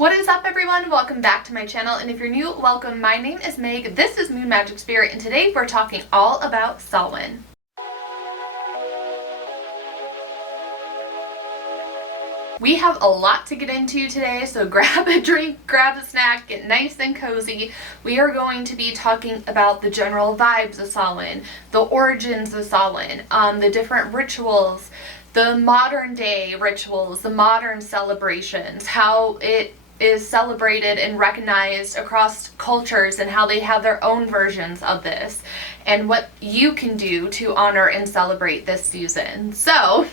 What is up, everyone? Welcome back to my channel, and if you're new, welcome. My name is Meg, this is Moon Magic Spirit, and today we're talking all about Samhain. We have a lot to get into today, so grab a drink, grab a snack, get nice and cozy. We are going to be talking about the general vibes of Samhain, the origins of Samhain, the different rituals, the modern day rituals, the modern celebrations, how it is celebrated and recognized across cultures and how they have their own versions of this, and what you can do to honor and celebrate this season. So,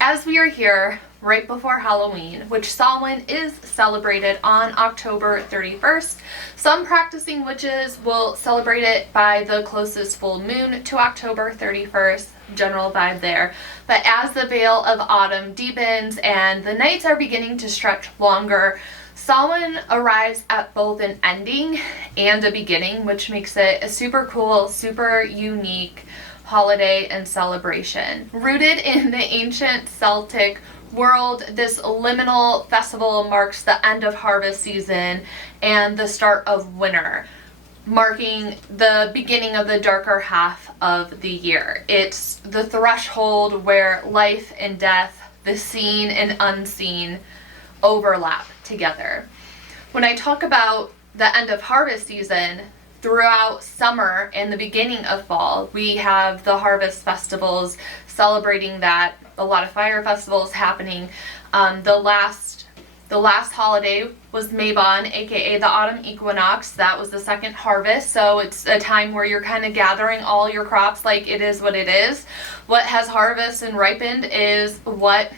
as we are here right before Halloween, which Samhain is celebrated on October 31st. Some practicing witches will celebrate it by the closest full moon to October 31st, general vibe there. But as the veil of autumn deepens and the nights are beginning to stretch longer, Samhain arrives at both an ending and a beginning, which makes it a super cool, super unique holiday and celebration. Rooted in the ancient Celtic world, this liminal festival marks the end of harvest season and the start of winter, marking the beginning of the darker half of the year. It's the threshold where life and death, the seen and unseen, overlap together. When I talk about the end of harvest season, throughout summer and the beginning of fall, we have the harvest festivals celebrating that. A lot of fire festivals happening. The last holiday was Mabon, aka the autumn equinox. That was the second harvest, so it's a time where you're kind of gathering all your crops. Like, it is what it is. What has harvested and ripened is what's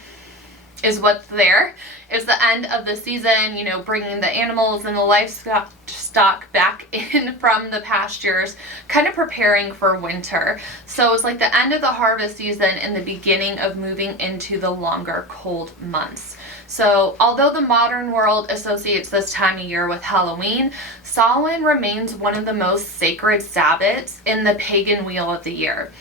there. It's the end of the season, you know, bringing the animals and the livestock back in from the pastures, kind of preparing for winter. So it's like the end of the harvest season and the beginning of moving into the longer cold months. So although the modern world associates this time of year with Halloween, Samhain remains one of the most sacred Sabbats in the pagan wheel of the year.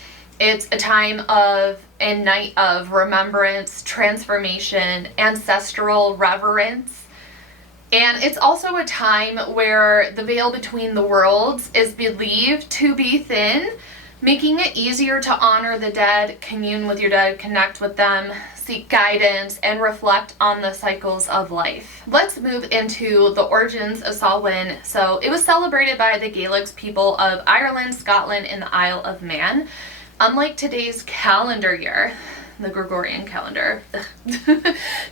It's a time of and night of remembrance, transformation, ancestral reverence. And it's also a time where the veil between the worlds is believed to be thin, making it easier to honor the dead, commune with your dead, connect with them, seek guidance, and reflect on the cycles of life. Let's move into the origins of Samhain. So it was celebrated by the Gaelic people of Ireland, Scotland, and the Isle of Man. Unlike today's calendar year, the Gregorian calendar,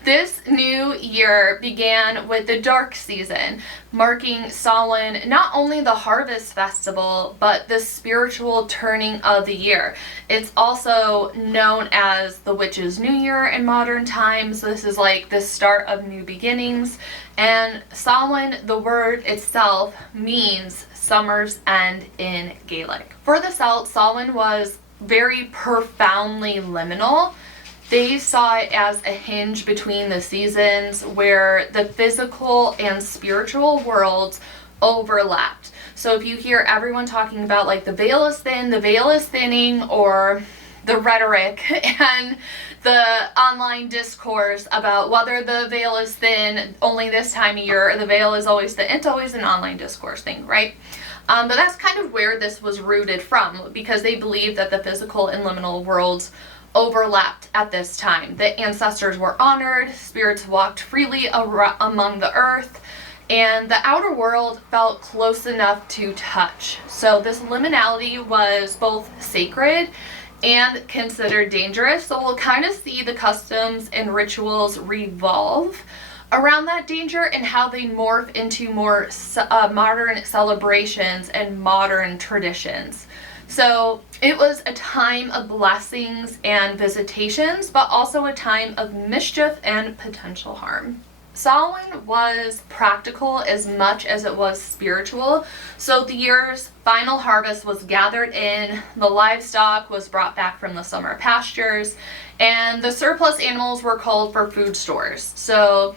this new year began with the dark season, marking Samhain not only the harvest festival, but the spiritual turning of the year. It's also known as the Witch's New Year in modern times. This is like the start of new beginnings. And Samhain, the word itself, means summer's end in Gaelic. For the Celts, Samhain was very profoundly liminal. They saw it as a hinge between the seasons where the physical and spiritual worlds overlapped. So if you hear everyone talking about like the veil is thin, the veil is thinning, or the rhetoric and the online discourse about whether the veil is thin only this time of year or the veil is always thin, it's always an online discourse thing, right? But that's kind of where this was rooted from, because they believed that the physical and liminal worlds overlapped at this time. The ancestors were honored, spirits walked freely among the earth, and the outer world felt close enough to touch. So this liminality was both sacred and considered dangerous. So we'll kind of see the customs and rituals revolve around that danger and how they morph into more modern celebrations and modern traditions. So it was a time of blessings and visitations, but also a time of mischief and potential harm. Samhain was practical as much as it was spiritual. So the year's final harvest was gathered in, the livestock was brought back from the summer pastures, and the surplus animals were culled for food stores. So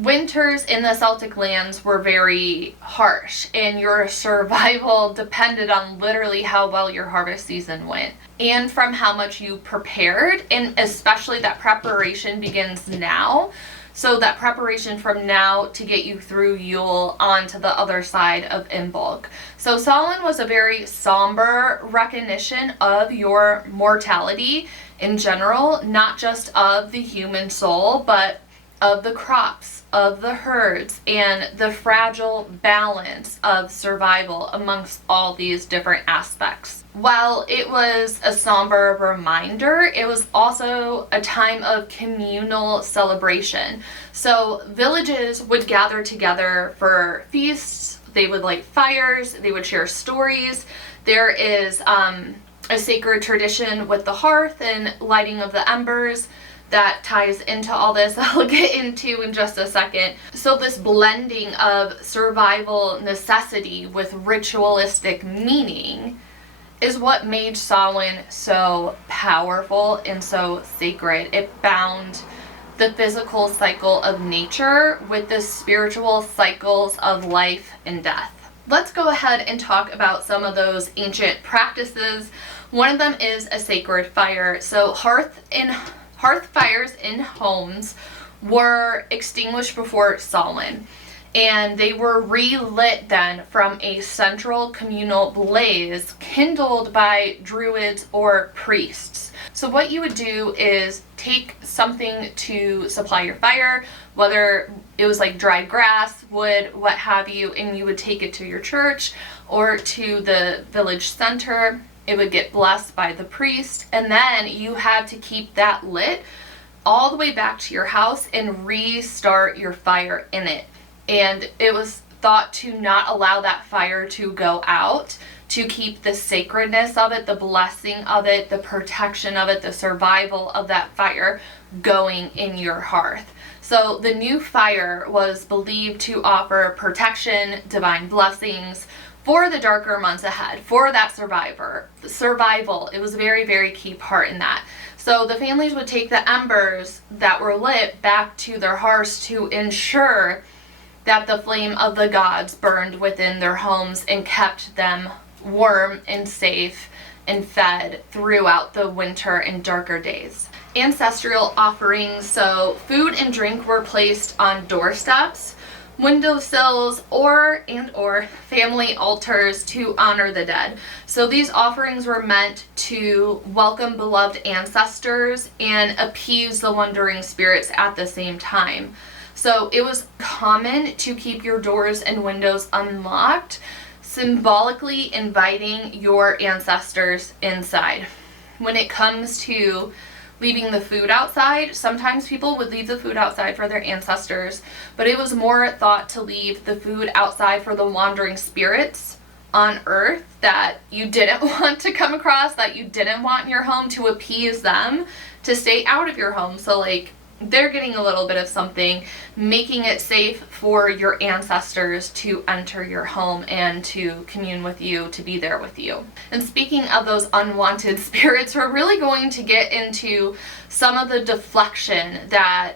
winters in the Celtic lands were very harsh, and your survival depended on literally how well your harvest season went and from how much you prepared, and especially that preparation begins now So that preparation from now to get you through Yule onto the other side of Imbolc. So Samhain was a very somber recognition of your mortality in general, not just of the human soul, but of the crops, of the herds, and the fragile balance of survival amongst all these different aspects. While it was a somber reminder, it was also a time of communal celebration. So villages would gather together for feasts, they would light fires, they would share stories. There is a sacred tradition with the hearth and lighting of the embers that ties into all this, I'll get into in just a second. So this blending of survival necessity with ritualistic meaning is what made Samhain so powerful and so sacred. It bound the physical cycle of nature with the spiritual cycles of life and death. Let's go ahead and talk about some of those ancient practices. One of them is a sacred fire. So hearth fires in homes were extinguished before Samhain, and they were relit then from a central communal blaze kindled by druids or priests. So what you would do is take something to supply your fire, whether it was like dried grass, wood, what have you, and you would take it to your church or to the village center. It would get blessed by the priest, and then you had to keep that lit all the way back to your house and restart your fire in it. And it was thought to not allow that fire to go out, to keep the sacredness of it, the blessing of it, the protection of it, the survival of that fire going in your hearth. So the new fire was believed to offer protection, divine blessings, for the darker months ahead, for that survival. It was a very, very key part in that. So the families would take the embers that were lit back to their hearths to ensure that the flame of the gods burned within their homes and kept them warm and safe and fed throughout the winter and darker days. Ancestral offerings, so food and drink were placed on doorsteps, windowsills, or family altars to honor the dead. So these offerings were meant to welcome beloved ancestors and appease the wandering spirits at the same time. So it was common to keep your doors and windows unlocked, symbolically inviting your ancestors inside. When it comes to leaving the food outside, sometimes people would leave the food outside for their ancestors, but it was more thought to leave the food outside for the wandering spirits on earth that you didn't want to come across, that you didn't want in your home, to appease them to stay out of your home. So like they're getting a little bit of something, making it safe for your ancestors to enter your home and to commune with you, to be there with you. And speaking of those unwanted spirits, we're really going to get into some of the deflection that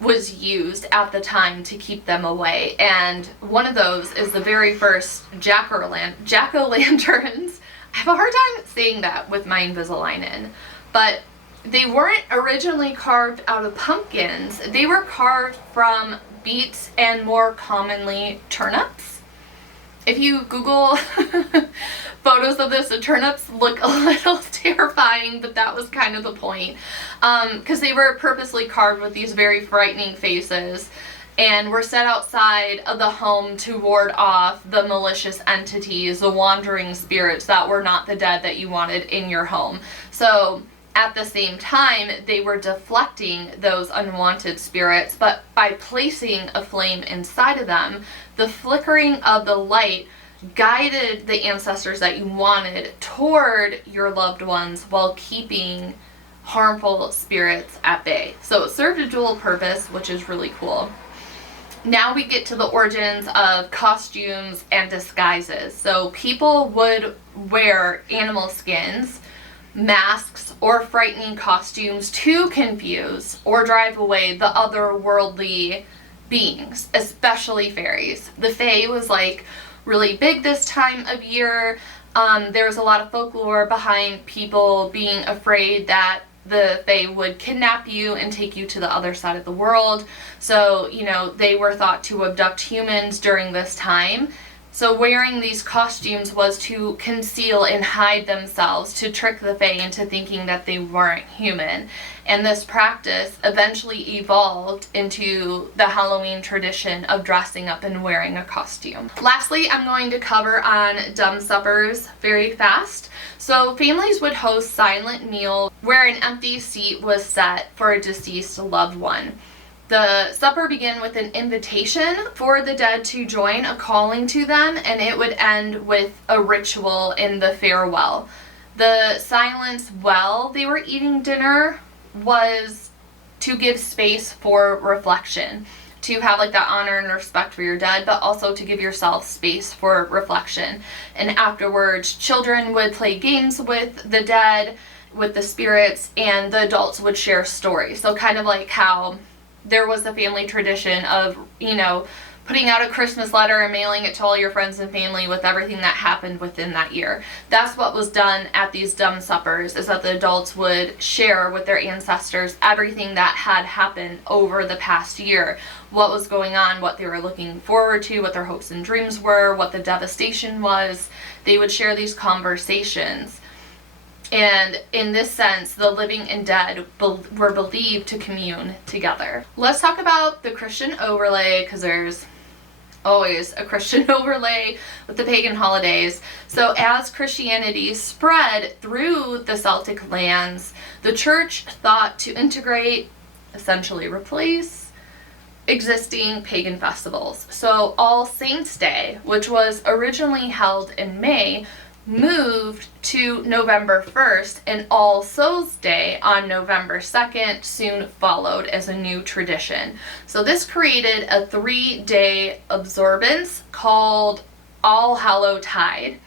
was used at the time to keep them away. And one of those is the very first jack-o'-lanterns. I have a hard time saying that with my Invisalign in, but they weren't originally carved out of pumpkins. They were carved from beets and more commonly turnips. If you Google photos of this, the turnips look a little terrifying, but that was kind of the point. Because they were purposely carved with these very frightening faces and were set outside of the home to ward off the malicious entities, the wandering spirits that were not the dead that you wanted in your home. So at the same time, they were deflecting those unwanted spirits, but by placing a flame inside of them, the flickering of the light guided the ancestors that you wanted toward your loved ones while keeping harmful spirits at bay. So it served a dual purpose, which is really cool. Now we get to the origins of costumes and disguises. So people would wear animal skins, masks, or frightening costumes to confuse or drive away the otherworldly beings, especially fairies. The Fae was like really big this time of year. There was a lot of folklore behind people being afraid that the Fae would kidnap you and take you to the other side of the world. So, they were thought to abduct humans during this time. So wearing these costumes was to conceal and hide themselves, to trick the Fae into thinking that they weren't human. And this practice eventually evolved into the Halloween tradition of dressing up and wearing a costume. Lastly, I'm going to cover on dumb suppers very fast. So families would host silent meals where an empty seat was set for a deceased loved one. The supper began with an invitation for the dead to join, a calling to them, and it would end with a ritual in the farewell. The silence while they were eating dinner was to give space for reflection, to have like that honor and respect for your dead, but also to give yourself space for reflection. And afterwards, children would play games with the dead, with the spirits, and the adults would share stories. So kind of like how there was the family tradition of, putting out a Christmas letter and mailing it to all your friends and family with everything that happened within that year. That's what was done at these dumb suppers, is that the adults would share with their ancestors everything that had happened over the past year, what was going on, what they were looking forward to, what their hopes and dreams were, what the devastation was. They would share these conversations. And in this sense, the living and dead were believed to commune together. Let's talk about the Christian overlay, because there's always a Christian overlay with the pagan holidays. So as Christianity spread through the Celtic lands, the church thought to integrate, essentially replace, existing pagan festivals. So All Saints' Day, which was originally held in May, moved to November 1st, and All Souls Day on November 2nd soon followed as a new tradition. So this created a 3-day observance called All Hallowtide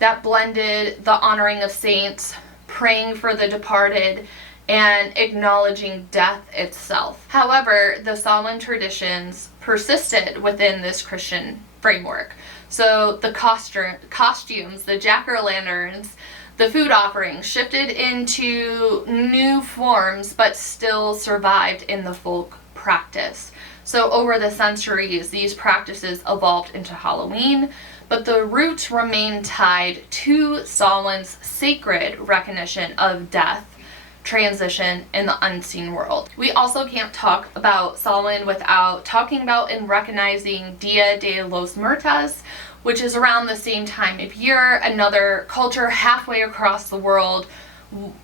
that blended the honoring of saints, praying for the departed, and acknowledging death itself. However, the Samhain traditions persisted within this Christian framework. So the costumes, the jack-o'-lanterns, the food offerings shifted into new forms but still survived in the folk practice. So over the centuries, these practices evolved into Halloween, but the roots remain tied to Samhain's sacred recognition of death, transition, in the unseen world. We also can't talk about Samhain without talking about and recognizing Dia de los Muertos, which is around the same time of year. Another culture halfway across the world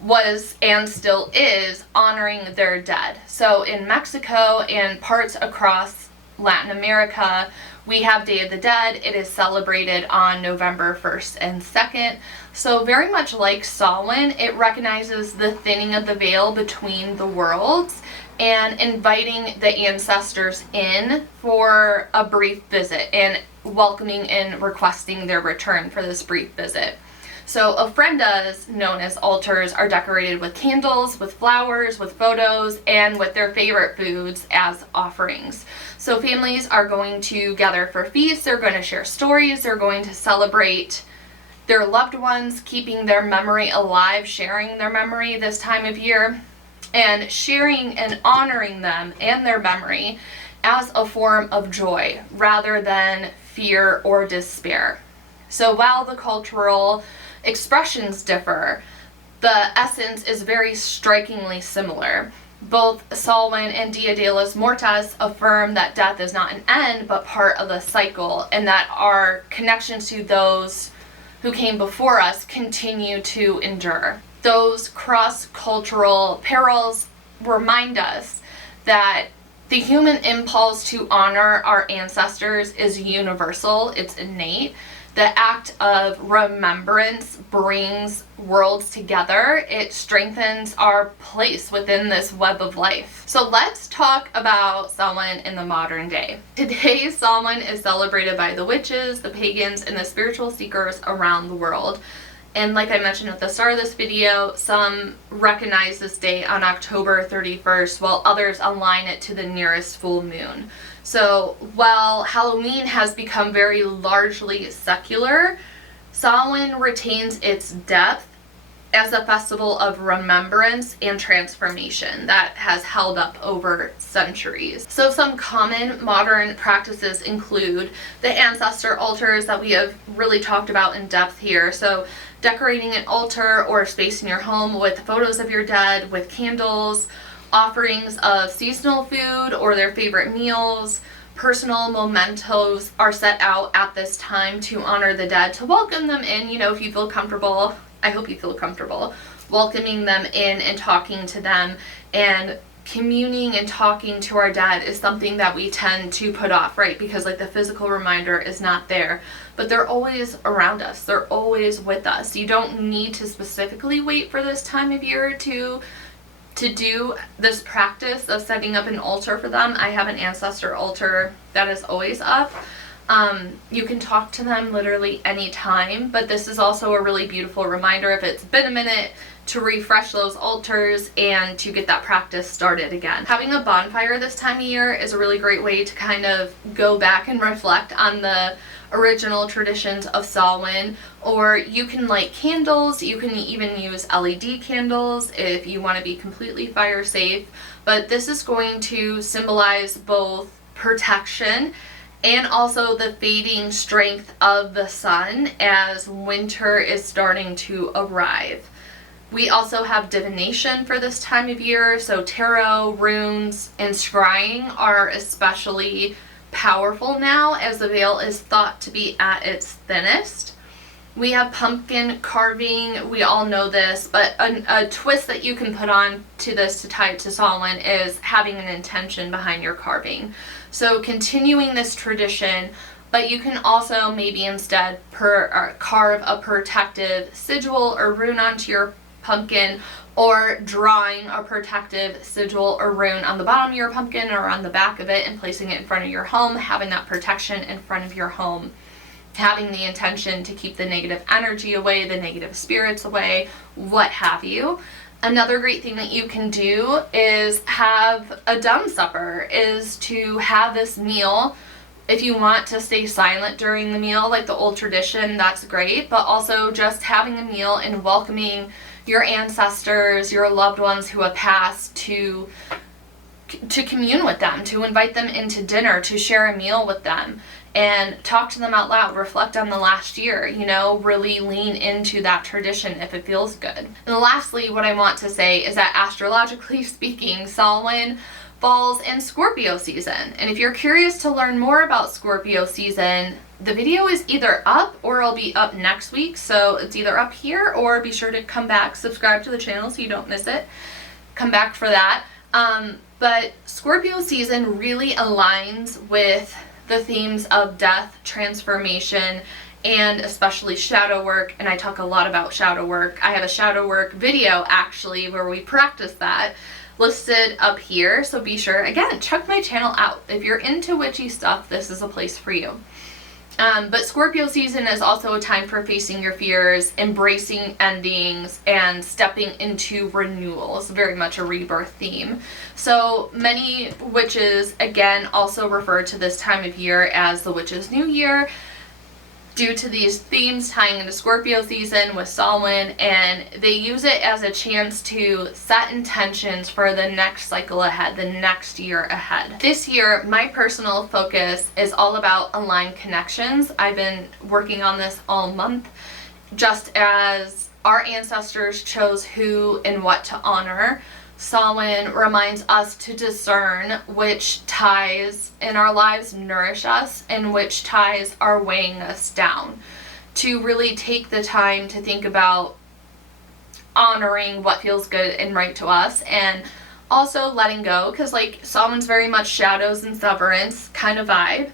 was and still is honoring their dead. So in Mexico and parts across Latin America, we have Day of the Dead. It is celebrated on November 1st and 2nd. So very much like Samhain, it recognizes the thinning of the veil between the worlds and inviting the ancestors in for a brief visit and welcoming and requesting their return for this brief visit. So ofrendas, known as altars, are decorated with candles, with flowers, with photos, and with their favorite foods as offerings. So families are going to gather for feasts, they're going to share stories, they're going to celebrate their loved ones, keeping their memory alive, sharing their memory this time of year, and sharing and honoring them and their memory as a form of joy rather than fear or despair. So while the cultural expressions differ, the essence is very strikingly similar. Both Samhain and Dia de los Muertos affirm that death is not an end but part of the cycle, and that our connections to those who came before us continue to endure. Those cross-cultural parallels remind us that the human impulse to honor our ancestors is universal, it's innate. The act of remembrance brings worlds together. It strengthens our place within this web of life. So let's talk about Samhain in the modern day. Today, Samhain is celebrated by the witches, the pagans, and the spiritual seekers around the world. And like I mentioned at the start of this video, some recognize this day on October 31st, while others align it to the nearest full moon. So while Halloween has become very largely secular, Samhain retains its depth as a festival of remembrance and transformation that has held up over centuries. So some common modern practices include the ancestor altars that we have really talked about in depth here. So decorating an altar or space in your home with photos of your dead, with candles, offerings of seasonal food or their favorite meals. Personal mementos are set out at this time to honor the dead, to welcome them in, if you feel comfortable. I hope you feel comfortable welcoming them in and talking to them, and communing and talking to our dead is something that we tend to put off, right? Because like the physical reminder is not there, but they're always around us. They're always with us. You don't need to specifically wait for this time of year to do this practice of setting up an altar for them. I have an ancestor altar that is always up. You can talk to them literally any time, but this is also a really beautiful reminder, if it's been a minute, to refresh those altars and to get that practice started again. Having a bonfire this time of year is a really great way to kind of go back and reflect on the original traditions of Samhain. Or you can light candles. You can even use LED candles if you want to be completely fire safe. But this is going to symbolize both protection and also the fading strength of the sun as winter is starting to arrive. We also have divination for this time of year, so tarot, runes, and scrying are especially powerful now as the veil is thought to be at its thinnest. We have pumpkin carving. We all know this, but a twist that you can put on to this to tie it to Samhain is having an intention behind your carving. So continuing this tradition, but you can also maybe instead carve a protective sigil or rune onto your pumpkin, or drawing a protective sigil or rune on the bottom of your pumpkin or on the back of it and placing it in front of your home, having that protection in front of your home, having the intention to keep the negative energy away, the negative spirits away, what have you. Another great thing that you can do is have a dumb supper, is to have this meal. If you want to stay silent during the meal, like the old tradition, that's great, but also just having a meal and welcoming your ancestors, your loved ones who have passed, to commune with them, to invite them into dinner, to share a meal with them, and talk to them out loud, reflect on the last year, really lean into that tradition if it feels good. And lastly, what I want to say is that astrologically speaking, Samhain falls in Scorpio season. And if you're curious to learn more about Scorpio season, the video is either up or it'll be up next week. So it's either up here, or be sure to come back, subscribe to the channel so you don't miss it. Come back for that. But Scorpio season really aligns with the themes of death, transformation, and especially shadow work. And I talk a lot about shadow work. I have a shadow work video actually where we practice that, listed up here. So be sure, again, check my channel out. If you're into witchy stuff, this is a place for you. But Scorpio season is also a time for facing your fears, embracing endings, and stepping into renewals. Very much a rebirth theme. So many witches, again, also refer to this time of year as the Witch's New Year, due to these themes tying into Scorpio season with Samhain, and they use it as a chance to set intentions for the next cycle ahead, the next year ahead. This year, my personal focus is all about aligned connections. I've been working on this all month, just as our ancestors chose who and what to honor. Samhain reminds us to discern which ties in our lives nourish us and which ties are weighing us down. To really take the time to think about honoring what feels good and right to us, and also letting go, because like Samhain's very much shadows and severance kind of vibe.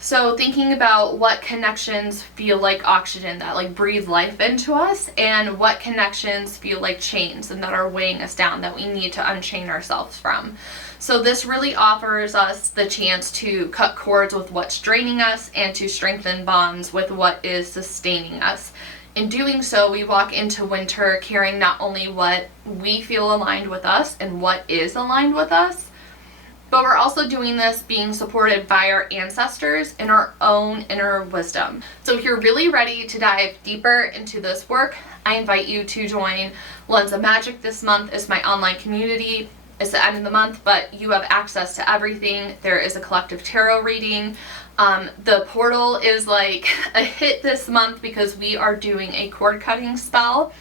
So thinking about what connections feel like oxygen that like breathe life into us, and what connections feel like chains and that are weighing us down that we need to unchain ourselves from. So this really offers us the chance to cut cords with what's draining us and to strengthen bonds with what is sustaining us. In doing so, we walk into winter carrying not only what we feel aligned with us and what is aligned with us, But we're also doing this being supported by our ancestors and our own inner wisdom. So if you're really ready to dive deeper into this work, I invite you to join Lens of Magic this month. It's my online community. It's the end of the month, but you have access to everything. There is a collective tarot reading. The portal is like a hit this month because we are doing a cord cutting spell.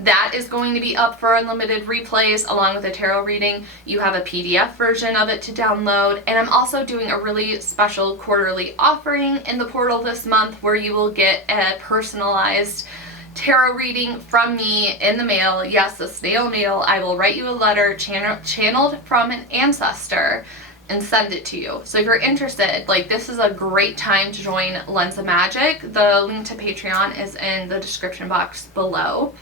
That is going to be up for unlimited replays along with a tarot reading. You have a PDF version of it to download, and I'm also doing a really special quarterly offering in the portal this month where you will get a personalized tarot reading from me in the mail. Yes, a snail mail. I will write you a letter channeled from an ancestor and send it to you. So if you're interested, like, this is a great time to join Lens of Magic. The link to Patreon is in the description box below.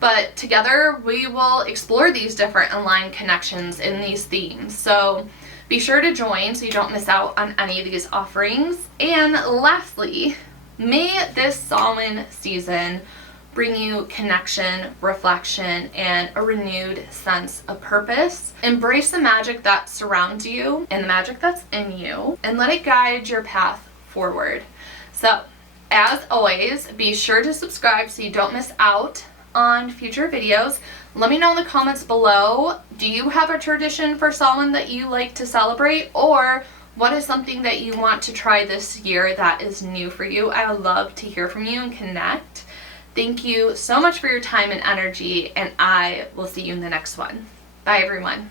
But together we will explore these different aligned connections in these themes. So be sure to join so you don't miss out on any of these offerings. And lastly, may this Samhain season bring you connection, reflection, and a renewed sense of purpose. Embrace the magic that surrounds you and the magic that's in you, and let it guide your path forward. So, as always, be sure to subscribe so you don't miss out on future videos. Let me know in the comments below, do you have a tradition for Samhain that you like to celebrate, or what is something that you want to try this year that is new for you? I would love to hear from you and connect. Thank you so much for your time and energy, and I will see you in the next one. Bye, everyone.